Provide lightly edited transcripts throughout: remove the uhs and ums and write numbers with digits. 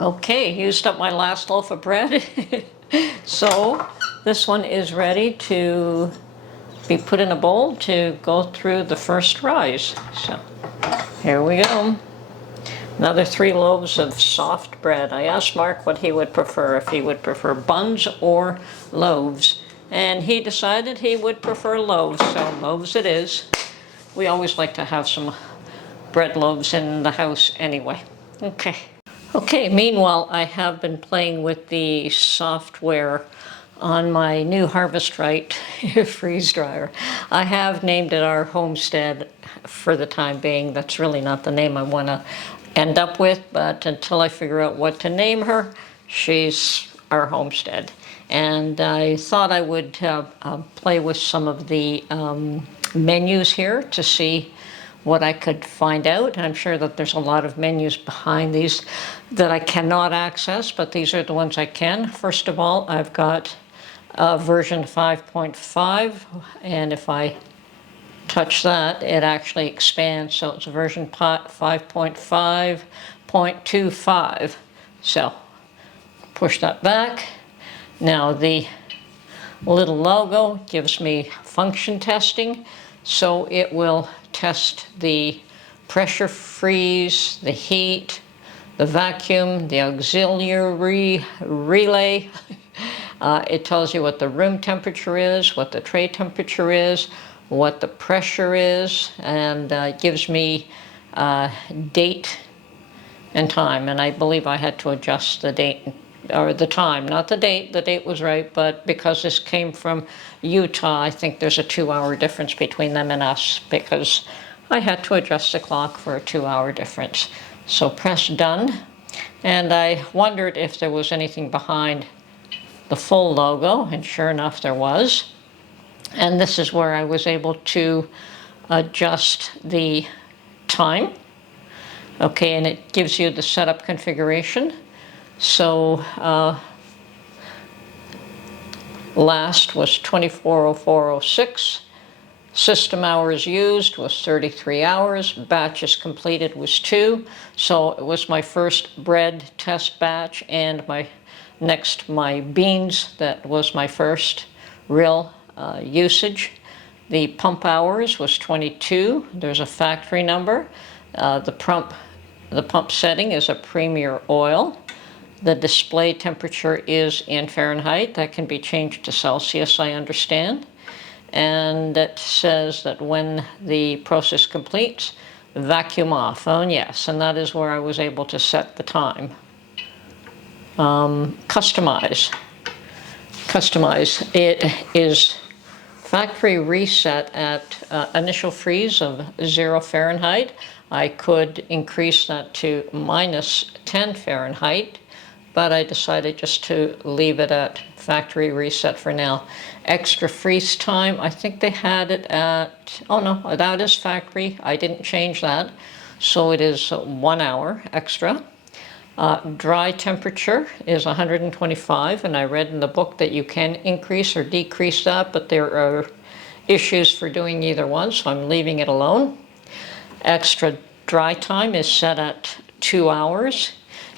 Okay, used up my last loaf of bread. So this one is ready to be put in a bowl to go through the first rise. So here we go. Another 3 loaves of soft bread. I asked Mark what he would prefer, if he would prefer buns or loaves. And he decided he would prefer loaves, so loaves it is. We always like to have some bread loaves in the house anyway. Okay, meanwhile, I have been playing with the software on my new Harvest Right freeze dryer. I have named it our Homestead for the time being. That's really not the name I want to end up with, but until I figure out what to name her, she's our Homestead. And I thought I would play with some of the menus here to see what I could find out. I'm sure that there's a lot of menus behind these that I cannot access, but these are the ones I can. First of all, I've got version 5.5, and if I touch that, it actually expands, so it's version 5.5.25. So push that back. Now the little logo gives me function testing, so it will test the pressure freeze, the heat, the vacuum, the auxiliary relay. It tells you what the room temperature is, what the tray temperature is, what the pressure is, and gives me date and time. And I believe I had to adjust the date or the time, not the date. The date was right, but because this came from Utah, I think there's a 2-hour difference between them and us, because I had to adjust the clock for a 2-hour difference. So press done, and I wondered if there was anything behind the full logo, and sure enough there was. And this is where I was able to adjust the time. Okay, and it gives you the setup configuration. So last was 24:04:06. System hours used was 33 hours. Batches completed was 2. So it was my first bread test batch, and my beans, that was my first real usage. The pump hours was 22. There's a factory number. The pump setting is a Premier oil. The display temperature is in Fahrenheit. That can be changed to Celsius, I understand. And it says that when the process completes, vacuum off. Oh yes, and that is where I was able to set the time. Customize. It is factory reset at initial freeze of 0 Fahrenheit. I could increase that to -10 Fahrenheit, but I decided just to leave it at factory reset for now. Extra freeze time, I think they had it at, oh no, that is factory. I didn't change that. So it is 1 hour extra. Dry temperature is 125, and I read in the book that you can increase or decrease that, but there are issues for doing either one, so I'm leaving it alone. Extra dry time is set at 2 hours.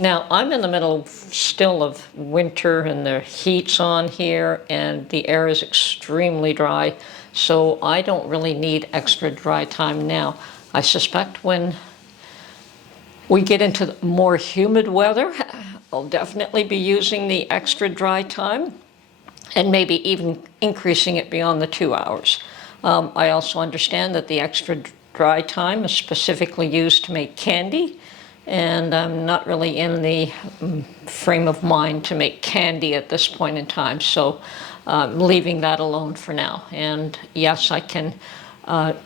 Now, I'm in the middle still of winter, and the heat's on here, and the air is extremely dry, so I don't really need extra dry time now. I suspect when we get into the more humid weather, I'll definitely be using the extra dry time, and maybe even increasing it beyond the 2 hours. I also understand that the extra dry time is specifically used to make candy, and I'm not really in the frame of mind to make candy at this point in time, so leaving that alone for now. And yes, I can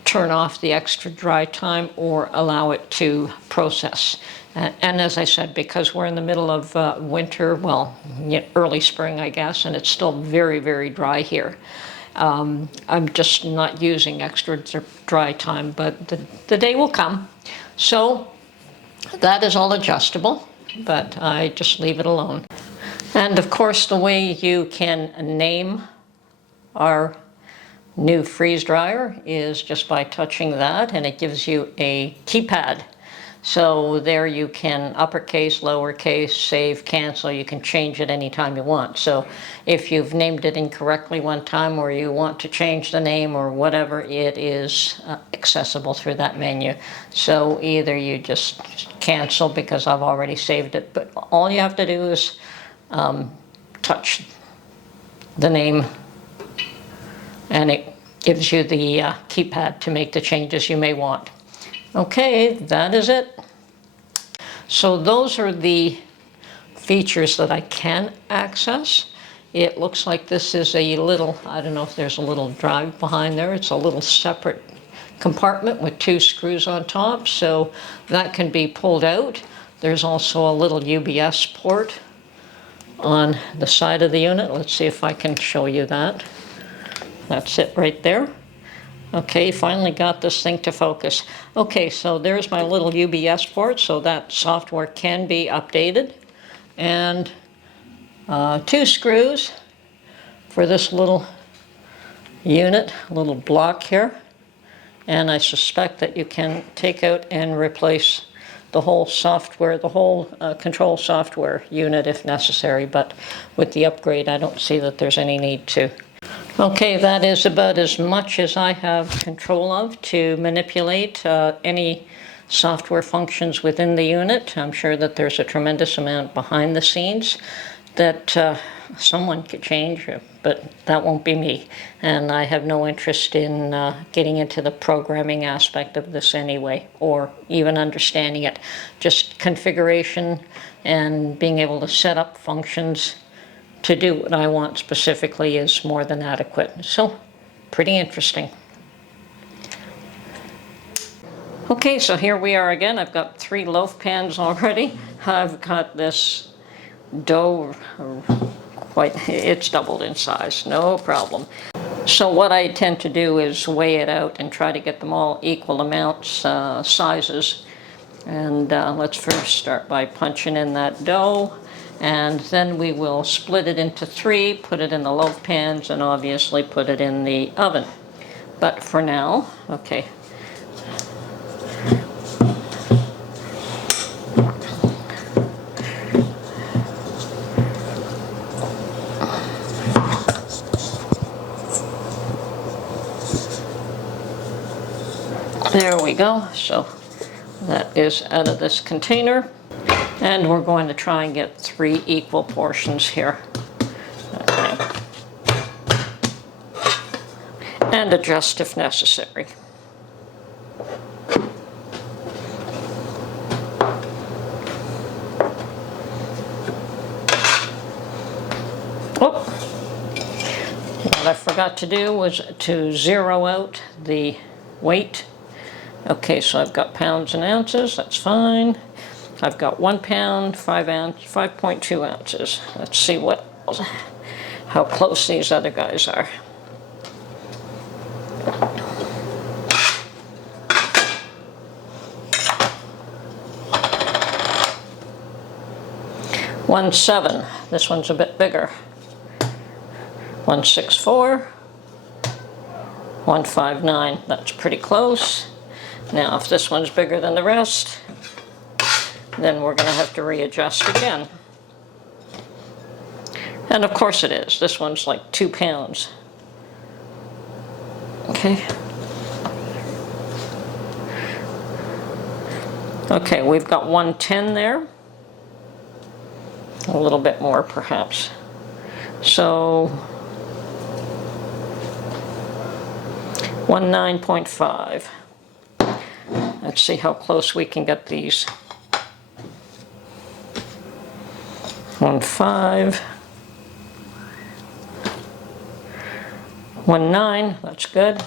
turn off the extra dry time or allow it to process. And as I said, because we're in the middle of winter, well, early spring, I guess, and it's still very, very dry here. I'm just not using extra dry time, but the day will come. So that is all adjustable, but I just leave it alone. And of course, the way you can name our new freeze dryer is just by touching that, and it gives you a keypad. So there you can uppercase, lowercase, save, cancel. You can change it anytime you want. So if you've named it incorrectly one time, or you want to change the name or whatever, it is accessible through that menu. So either you just cancel because I've already saved it, but all you have to do is touch the name, and it gives you the keypad to make the changes you may want. Okay, that is it. So those are the features that I can access. It looks like this is a little, I don't know if there's a little drive behind there. It's a little separate compartment with 2 screws on top, so that can be pulled out. There's also a little UBS port on the side of the unit. Let's see if I can show you that. That's it right there. Okay, finally got this thing to focus. Okay, so there's my little UBS port, so that software can be updated. And 2 screws for this little unit, little block here. And I suspect that you can take out and replace the whole software, the whole control software unit if necessary, but with the upgrade I don't see that there's any need to. Okay, that is about as much as I have control of to manipulate any software functions within the unit. I'm sure that there's a tremendous amount behind the scenes that someone could change, but that won't be me. And I have no interest in getting into the programming aspect of this anyway, or even understanding it. Just configuration and being able to set up functions to do what I want specifically is more than adequate. So, pretty interesting. Okay, so here we are again. I've got 3 loaf pans already. I've got this dough it's doubled in size, no problem. So what I tend to do is weigh it out and try to get them all equal amounts, sizes. And let's first start by punching in that dough. And then we will split it into 3, put it in the loaf pans, and obviously put it in the oven. But for now, okay. There we go. So that is out of this container. And we're going to try and get 3 equal portions here. Okay. And adjust if necessary. Oh! What I forgot to do was to zero out the weight. Okay, so I've got pounds and ounces, that's fine. I've got 1 pound, 5.2 ounces. Let's see how close these other guys are. $1.7. This one's a bit bigger. $1.64. $1.59. That's pretty close. Now, if this one's bigger than the rest, then we're going to have to readjust again. And of course it is. This one's like 2 pounds. Okay. Okay, we've got 110 there. A little bit more, perhaps. So 19.5. Let's see how close we can get these. 1.5. 1.9. That's good.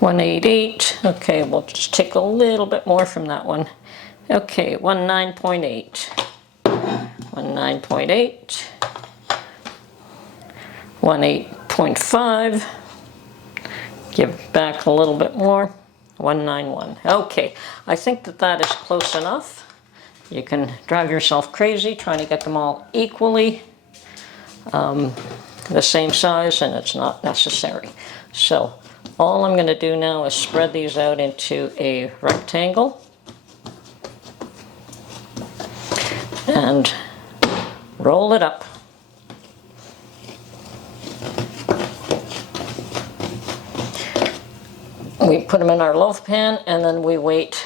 1.88. Okay, we'll just take a little bit more from that one. Okay, 19.8. 19.8. 18.5. Give back a little bit more. 191. Okay, I think that is close enough. You can drive yourself crazy trying to get them all equally. the same size, and it's not necessary. So all I'm going to do now is spread these out into a rectangle and roll it up. We put them in our loaf pan, and then we wait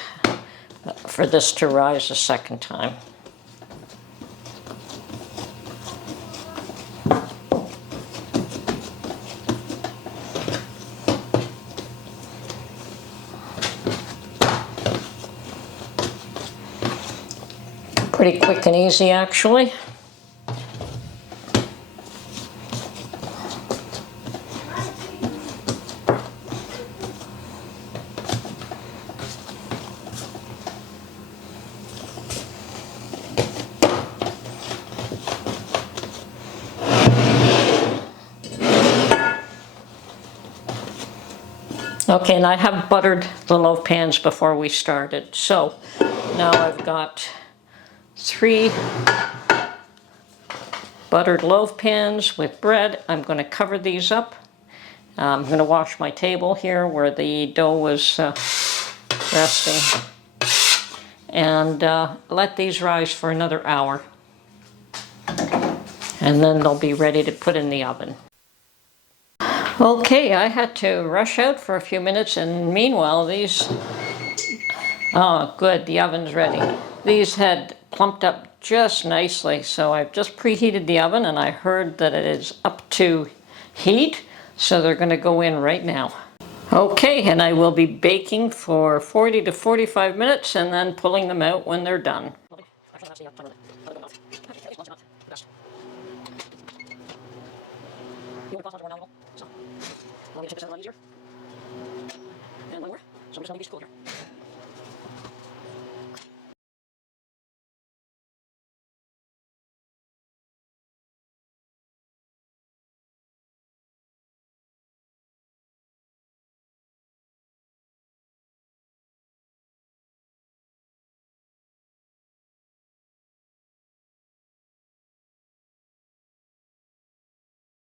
for this to rise a second time. Pretty quick and easy, actually. Okay, and I have buttered the loaf pans before we started. So now I've got 3 buttered loaf pans with bread. I'm going to cover these up. I'm going to wash my table here where the dough was resting, and let these rise for another hour. And then they'll be ready to put in the oven. Okay, I had to rush out for a few minutes, and meanwhile these, oh good, the oven's ready. These had plumped up just nicely, so I've just preheated the oven, and I heard that it is up to heat, so they're going to go in right now. Okay, and I will be baking for 40 to 45 minutes and then pulling them out when they're done. Want me to take this out a lot easier? And one more. So I'm just going to make these cool here.